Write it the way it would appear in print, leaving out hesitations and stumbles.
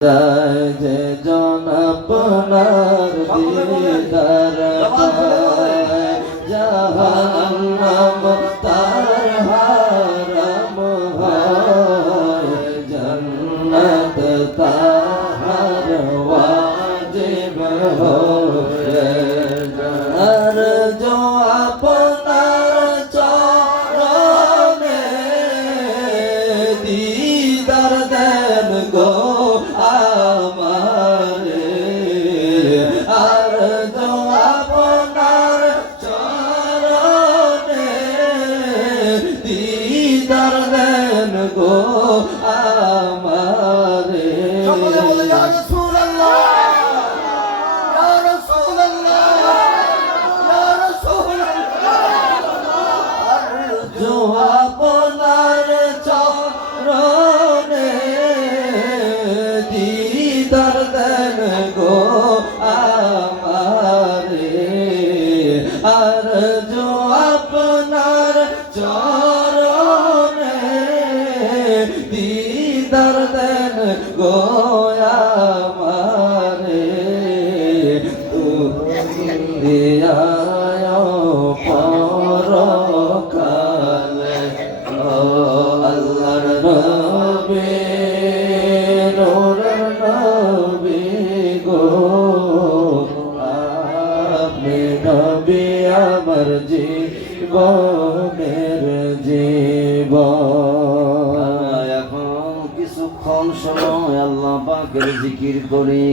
যে জন আপনার দিদার জাহান্নাম তার হারাম হয়, জন্নত তাহার ওয়াজিব হয়। আর जो আপনার চরণে দিদার দেন গো আমারে, আর जो আপনার চরণে দিদার দেন গো আমারে। সকলে বলে ইয়া রাসূলুল্লাহ, ইয়া রাসূলুল্লাহ, ইয়া রাসূলুল্লাহ। আর जो আপনার চরণে দিদার দেন গো আমারে, আর जो আপনার চরণে দিদার দেন গো আমারে, তুমি আয় পরকালে ও আল্লাহর নবী, নূরের নবী গো, আপনি নবী আমার জীবনের জীবন। এখন কিছুক্ষণ সময় আল্লাহ পাকের জিকির করি।